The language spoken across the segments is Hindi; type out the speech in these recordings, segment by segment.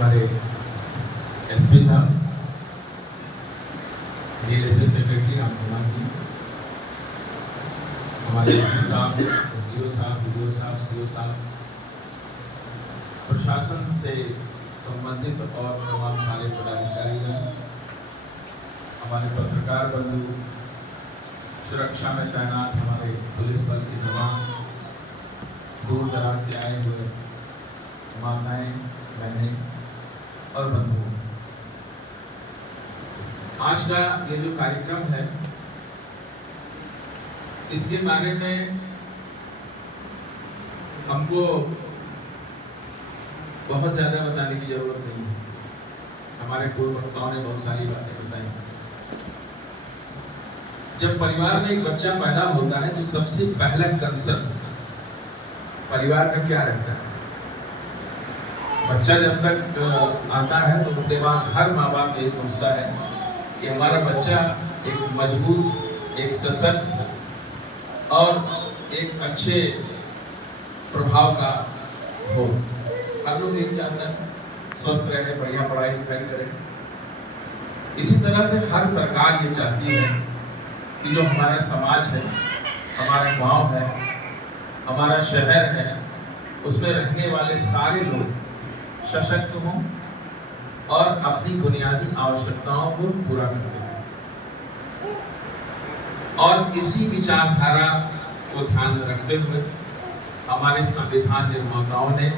हमारे एसपी साहब, डीएलएसए सेक्रेटरी राम कुमार जी, हमारे एसपी साहब, एसडीओ साहब, बीडीओ साहब, सीओ साहब, प्रशासन से संबंधित और तमाम सारे पदाधिकारीगण, हमारे पत्रकार बंधु, सुरक्षा में तैनात हमारे पुलिस बल के जवान, दूर दराज से आए हुए माताएं, बहनें और बंधु, आज का ये जो कार्यक्रम है इसके बारे में हमको बहुत ज्यादा बताने की जरूरत नहीं है। हमारे पूर्व वक्ताओं ने बहुत सारी बातें बताई। जब परिवार में एक बच्चा पैदा होता है तो सबसे पहला कंसर्न परिवार का क्या रहता है? बच्चा जब तक आता है तो उसके बाद हर माँ बाप ये सोचता है कि हमारा बच्चा एक मजबूत, एक सशक्त और एक अच्छे प्रभाव का हो। हर लोग यही चाहता है स्वस्थ रहे, बढ़िया पढ़ाई लिखाई करे। इसी तरह से हर सरकार ये चाहती है कि जो हमारा समाज है, हमारा गांव है, हमारा शहर है, उसमें रहने वाले सारे लोग सशक्त हों और अपनी बुनियादी आवश्यकताओं को पूरा कर सकें। और इसी विचारधारा को ध्यान में रखते हुए हमारे संविधान निर्माताओं ने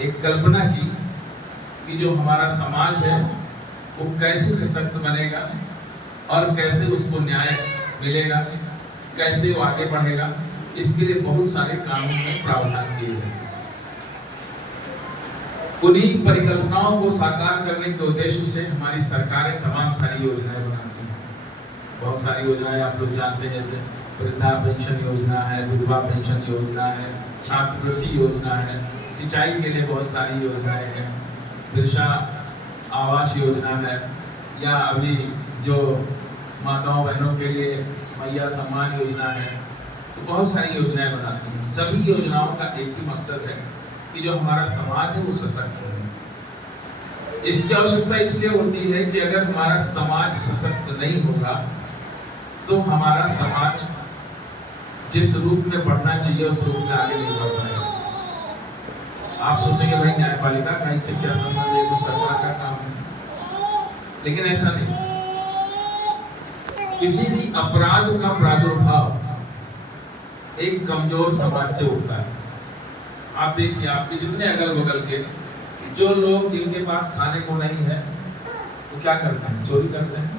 एक कल्पना की कि जो हमारा समाज है वो कैसे सशक्त बनेगा और कैसे उसको न्याय मिलेगा, कैसे वो आगे बढ़ेगा। इसके लिए बहुत सारे कानून में प्रावधान किए गए। उन्हीं परिकल्पनाओं को साकार करने के उद्देश्य से हमारी सरकारें तमाम सारी योजनाएं बनाती हैं। बहुत सारी योजनाएं आप लोग जानते हैं, जैसे वृद्धा पेंशन योजना है, विधवा पेंशन योजना है, छात्रवृत्ति योजना है, सिंचाई के लिए बहुत सारी योजनाएं हैं, वृद्धा आवास योजना है, या अभी जो माताओं बहनों के लिए मैया सम्मान योजना है। तो बहुत सारी योजनाएं बनाती हैं। सभी योजनाओं का एक ही मकसद है कि जो हमारा समाज है वो सशक्त हो। इसकी आवश्यकता इसलिए होती है कि अगर हमारा समाज सशक्त नहीं होगा तो हमारा समाज जिस रूप में बढ़ना चाहिए उस रूप में आगे नहीं बढ़ पाएगा। आप सोचेंगे भाई न्यायपालिका का इससे क्या संबंध है, तो सरकार का काम है, लेकिन ऐसा नहीं। किसी भी अपराध का प्रादुर्भाव एक कमजोर समाज से होता है। आप देखिए, आपके जितने अगल बगल के जो लोग जिनके पास खाने को नहीं है वो क्या करते हैं? चोरी करते हैं।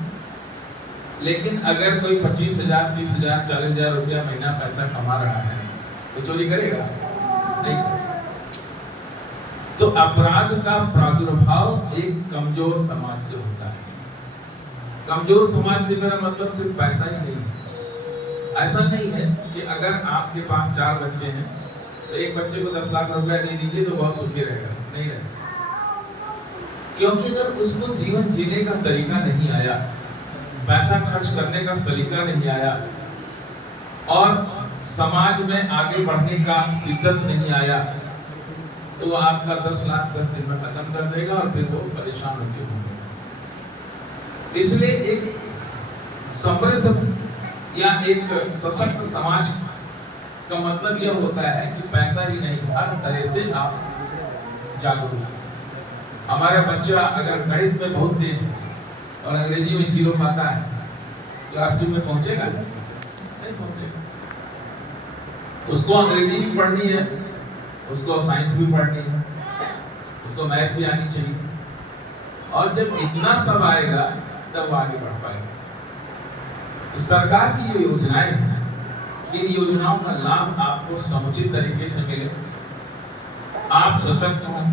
लेकिन अगर कोई 25,000, 30,000, 40,000 रुपया महीना पैसा कमा रहा है तो चोरी करेगा? नहीं। तो अपराध का प्रादुर्भाव एक कमजोर समाज से होता है। कमजोर समाज से मेरा मतलब सिर्फ पैसा ही नहीं है। ऐसा नहीं है कि अगर आपके पास 4 बच्चे हैं तो एक बच्चे को 10 लाख रुपया दे दीजिए तो बहुत सुखी रहेगा, नहीं रहेगा। क्योंकि अगर उसको जीवन जीने का तरीका नहीं आया, पैसा खर्च करने का सलीका नहीं आया और समाज में आगे बढ़ने का शिद्दत नहीं आया, तो वो आपका 10 लाख 10 दिन में खत्म कर देगा और फिर वो परेशान होते होंगे। इसलिए एक समृद्ध या एक सशक्त समाज का मतलब यह होता है कि पैसा ही नहीं, हर तरह से आप जागरूक। हमारा बच्चा अगर गणित में बहुत तेज है और अंग्रेजी में 0 पाता है, क्लास 2 में पहुंचेगा? नहीं पहुंचेगा। उसको अंग्रेजी भी पढ़नी है, उसको साइंस भी पढ़नी है, उसको मैथ भी आनी चाहिए, और जब इतना सब आएगा तब आगे बढ़ पाएगा। तो सरकार की जो योजनाएं हैं, इन योजनाओं का लाभ आपको समुचित तरीके से मिले, आप सशक्त हों,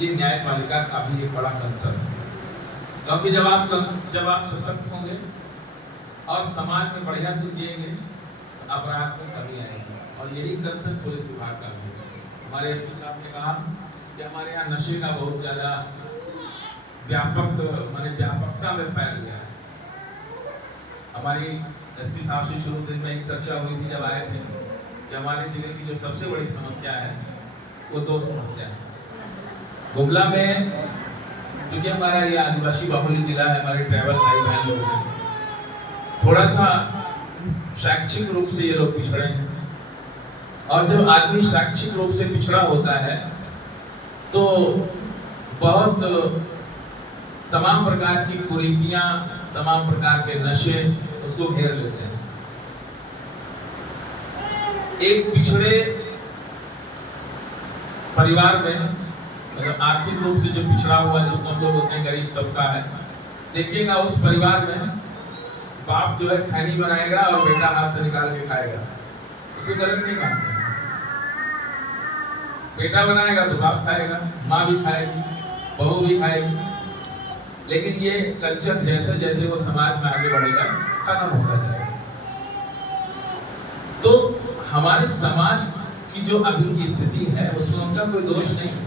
ये न्यायपालिका का भी एक बड़ा कंसर्न है। क्योंकि जब आप सशक्त होंगे और समाज में बढ़िया से जिएंगे तो अपराध में कमी आएगी। और यही कंसर्न पुलिस विभाग का भी है। हमारे एसपी साहब ने कहा कि हमारे यहाँ नशे का बहुत ज्यादा व्यापकता में फैल गया है। हमारी एसपी साहब से शुरू दिन में एक चर्चा हुई थी जब आए थे कि हमारे जिले की जो सबसे बड़ी समस्या है वो 2 समस्या है। गुमला में क्योंकि हमारा ये आदिवासी बाहुल्य जिला है, हमारे ट्राइबल भाई बहन लोग हैं, थोड़ा सा शैक्षिक रूप से ये लोग पिछड़े हैं। और जब आदमी शैक्षिक रूप से पिछड़ा होता है तो बहुत तमाम प्रकार की कुरीतियां, तमाम प्रकार के नशे उसको घेर लेते हैं। एक पिछड़े परिवार में, मतलब आर्थिक रूप से जो पिछड़ा हुआ, जिसको हम लोग होते हैं गरीब तबका है, देखिएगा उस परिवार में बाप जो है खैनी बनाएगा और बेटा हाथ से निकाल के खाएगा, उसे गलत नहीं मानते। बेटा बनाएगा तो बाप खाएगा, माँ भी खाएगी, बहू भी खाएगी, लेकिन ये कल्चर जैसे जैसे वो समाज में आगे बढ़ेगा खत्म होता जाएगा। तो हमारे समाज की जो अभी की स्थिति है उसमें उनका कोई दोष नहीं है।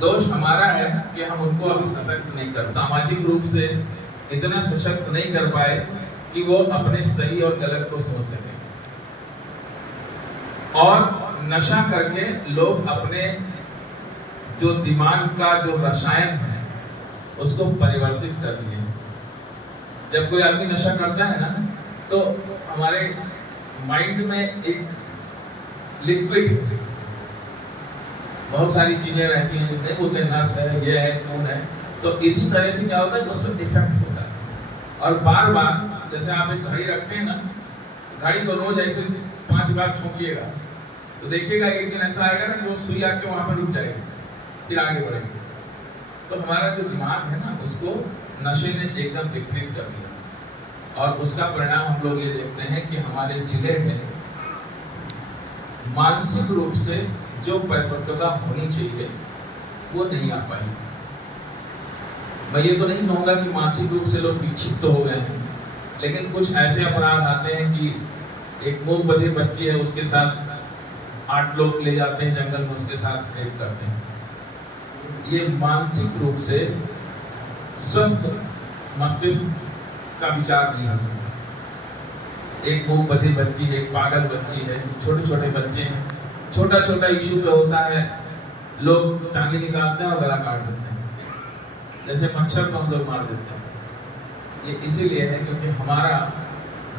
दोष हमारा है कि हम उनको अभी सशक्त नहीं कर, सामाजिक रूप से इतना सशक्त नहीं कर पाए कि वो अपने सही और गलत को समझ सके। और नशा करके लोग अपने जो दिमाग का जो रसायन है उसको परिवर्तित कर दिए। जब कोई आदमी नशा करता है ना तो हमारे माइंड में एक लिक्विड, बहुत सारी चीजें रहती हैं जिसमें बोलते हैं नस है, ये है, खून है, तो इसी तरह से क्या होता है उसमें इफेक्ट होता है। और बार बार जैसे आप एक घड़ी रखें ना, घड़ी को रोज ऐसे 5 बार छूकिएगा तो देखिएगा एक दिन ऐसा आएगा ना कि वो सुई आके वहां पर रुक जाएगी, फिर आगे बढ़ेगी। तो हमारा जो दिमाग है ना उसको नशे ने एकदम विकृत कर दिया। और उसका परिणाम हम लोग ये देखते हैं कि हमारे जिले में मानसिक रूप से जो परिपक्वता होनी चाहिए वो नहीं आ पाई। मैं ये तो नहीं कहूँगा कि मानसिक रूप से लोग विक्षिप्त हो गए हैं, लेकिन कुछ ऐसे अपराध आते हैं कि एक मूक बधिर बच्ची है, उसके साथ 8 लोग ले जाते हैं जंगल में, उसके साथ रेप करते हैं। ये मानसिक रूप से स्वस्थ मस्तिष्क का विचार नहीं हो सकता। एक मूक बधिर बच्ची है, एक पागल बच्ची है, छोटे छोटे बच्चे हैं, छोटा छोटा इशू पे होता है लोग टांगे निकालते हैं और गला काट देते हैं, जैसे मच्छर को हम लोग मार देते हैं। ये इसीलिए है क्योंकि हमारा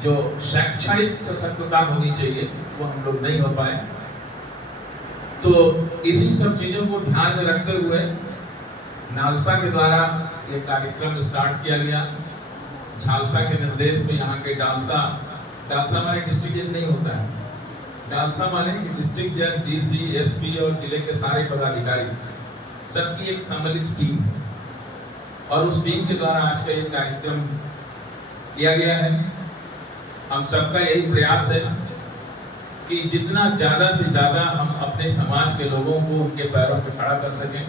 जो शैक्षणिक सशक्तता होनी चाहिए वो हम लोग नहीं हो पाए। तो इसी सब चीजों को ध्यान में रखते हुए नालसा के द्वारा ये कार्यक्रम स्टार्ट किया गया। झालसा के निर्देश में यहाँ के डालसा माने डिस्ट्रिक्ट जज नहीं होता है, डालसा माने कि डिस्ट्रिक्ट जज, डीसी, एसपी और जिले के सारे पदाधिकारी सबकी एक सम्मिलित टीम है। और उस टीम के द्वारा आज का ये कार्यक्रम किया गया है। हम सबका यही प्रयास है कि जितना ज़्यादा से ज़्यादा हम अपने समाज के लोगों को उनके पैरों पर खड़ा कर सकें,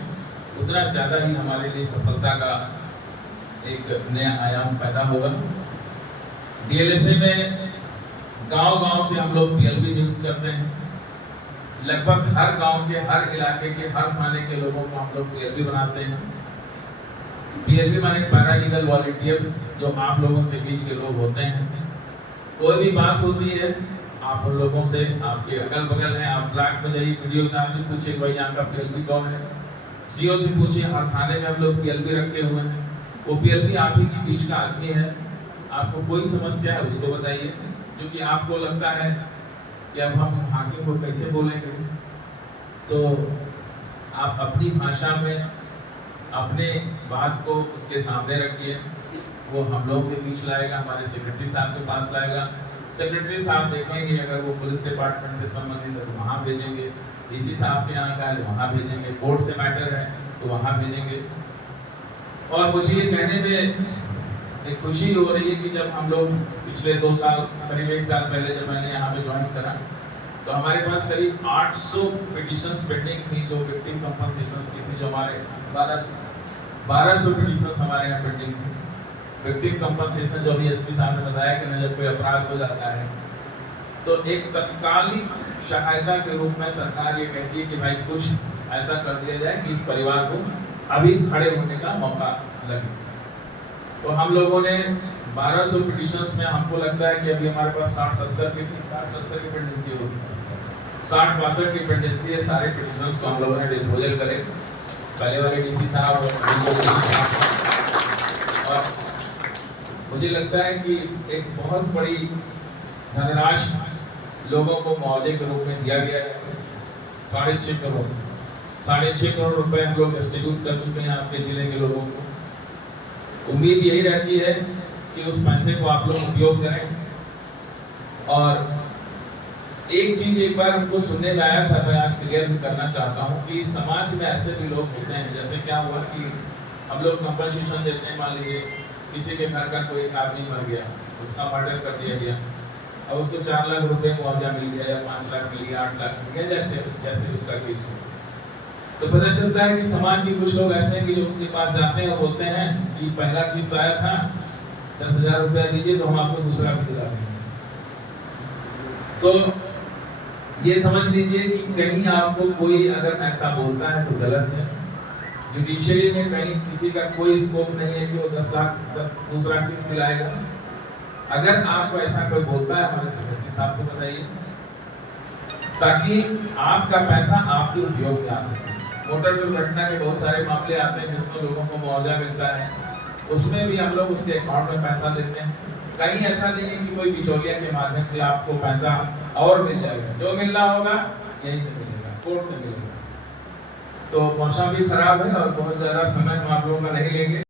उतना ज़्यादा ही हमारे लिए सफलता का एक नया आयाम पैदा होगा। डीएलएसए में गांव-गांव से हम लोग पीएलबी नियुक्त करते हैं। लगभग हर गांव के, हर इलाके के, हर थाने के लोगों को हम लोग पीएलबी बनाते हैं। पीएलबी माने पैरालीगल वॉलंटियर्स, जो आप लोगों के बीच के लोग होते हैं। कोई भी बात होती है आप उन लोगों से, आपके अगल बगल हैं, आप ब्लॉक में जाइए, वीडियो साहब से पूछिए भाई यहाँ का पीएलबी कौन है, सीओ से पूछिए, हर थाने में हम लोग पीएलबी रखे हुए हैं। वो पीएलबी आप ही के बीच का आदमी है। आपको कोई समस्या है उसको बताइए, जो कि आपको लगता है कि अब हम हाकिम को कैसे बोलेंगे, तो आप अपनी भाषा में अपने बात को उसके सामने रखिए। वो हम लोगों के बीच लाएगा, हमारे सेक्रेटरी साहब के पास लाएगा। सेक्रेटरी साहब देखेंगे अगर वो पुलिस डिपार्टमेंट से संबंधित है तो वहाँ भेजेंगे, डीसी साहब के यहाँ का है तो वहाँ भेजेंगे, कोर्ट से मैटर है तो वहाँ भेजेंगे। और मुझे ये कहने में एक खुशी हो रही है कि जब हम लोग पिछले 2 साल, करीब 1 साल पहले जब मैंने यहाँ पे ज्वाइन करा तो हमारे पास करीब 800 पिटिशंस पेंडिंग थी जो विक्टिम कंपनसेशंस की थी, जो हमारे 1200 पिटिशंस हमारे यहाँ पेंडिंग थी। विक्टिम कंपनसेशन जो भी एसपी साहब ने बताया कि जब कोई अपराध हो जाता है तो एक तत्कालिक सहायता के रूप में सरकार ये कहती है कि भाई कुछ ऐसा कर दिया जाए कि इस परिवार को अभी खड़े होने का मौका लगे। तो हम लोगों ने 1200 पिटिशंस में हमको लगता है कि अभी हमारे पास 60-70 की पेंडेंसी होगी, 60-62 की पेंडेंसी है। सारे पिटिशंस को हम लोगों ने डिस्पोजल करे पहले वाले डीसी साहब और मुझे लगता है कि एक बहुत बड़ी धनराशि लोगों को मुआवजे के रूप में दिया गया है। 6.5 करोड़ 6.5 करोड़ रुपए हम लोग डिस्ट्रीब्यूट कर चुके हैं आपके जिले के लोगों को। उम्मीद यही रहती है कि उस पैसे को आप लोग उपयोग करें। और एक चीज एक बार हमको सुनने में आया था, मैं आज क्लियर भी करना चाहता हूँ कि समाज में ऐसे भी लोग होते हैं, जैसे क्या हुआ कि हम लोग कंपनसेशन देते हैं। मान लीजिए किसी के घर का कोई आदमी मर गया, उसका मर्डर कर दिया गया, अब उसको 4 लाख रुपए मुआवजा मिल गया या 5 लाख मिल गया, 8 लाख मिल गया, जैसे जैसे उसका केस हो। तो पता चलता है कि समाज के कुछ लोग ऐसे हैं कि जो उसके पास जाते हैं और बोलते हैं कि पहला किस्त आया था 10,000 रुपया दीजिए तो हम आपको दूसरा भी दिला देंगे। तो ये समझ लीजिए कि कहीं आपको कोई अगर ऐसा बोलता है तो गलत है। जुडिशरी में कहीं किसी का कोई स्कोप नहीं है कि वो 10 लाख दूसरा किस्त दिलाएगा। अगर आपको ऐसा कोई बोलता है, हमारे सेक्रेटरी साहब को बताइए, ताकि आपका पैसा आपके उपयोग में आ सके। मोटर दुर्घटना के बहुत सारे मामले आते हैं जिसमें लोगों को मुआवजा मिलता है, उसमें भी हम लोग उसके अकाउंट में पैसा देते हैं। कहीं ऐसा नहीं है कि कोई बिचौलिया के माध्यम से आपको पैसा और मिल जाएगा। जो मिलना होगा यहीं से मिलेगा, कोर्ट से मिलेगा। तो मौसम भी खराब है और बहुत ज़्यादा समय हम आप लोगों का नहीं लेंगे।